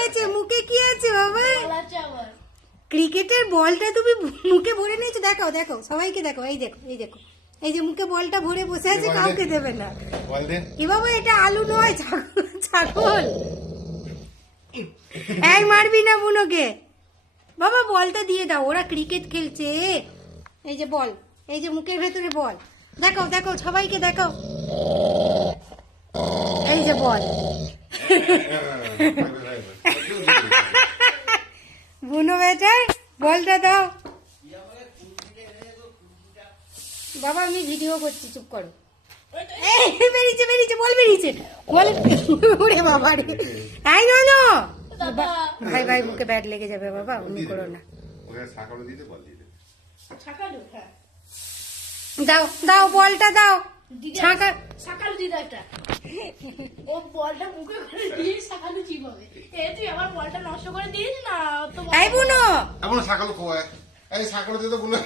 হয়েছে? মুখে কি আছে বাবা? ক্রিকেটের বলটা তুমি মুখে ভরে নিয়েছো। দেখাও দেখাও, সবাইকে দেখো। এই দেখো, এই দেখো, এই যে মুখে বলটা ভরে বসে আছে, কাউকে দেবে না। কি বাবা, এটা আলু নয়, ছাগল। এই মারবি না বুনোকে বাবা, বলটা দিয়ে দাও, ওরা ক্রিকেট খেলছে। এই যে বল, এই যে মুখের ভেতরে বল, দেখাও দেখাও, সবাইকে দেখাও। এই যে বল। বুনো বেটা, বলটা দাও বাবা, আমি ভিডিও করছি, চুপ করো। বেরিয়েছে বেরিয়েছে, বল বেরিয়েছে, বল। ওরে বাবা রে, এই নয়, ভাই ভাই মুখে ব্যাট লেগে যাবে বাবা, অমনি করো না। দাও দাও, বলটা দাও। সকাল দিদা এটা ও বলটা মুখে করে দিয়ে সকাল চিবাবে। তুই আমার বলটা নষ্ট করে দিয়েছ না। এই বুনো, এমন সকাল খোয়া, এই সকাল দিয়ে তো বুনো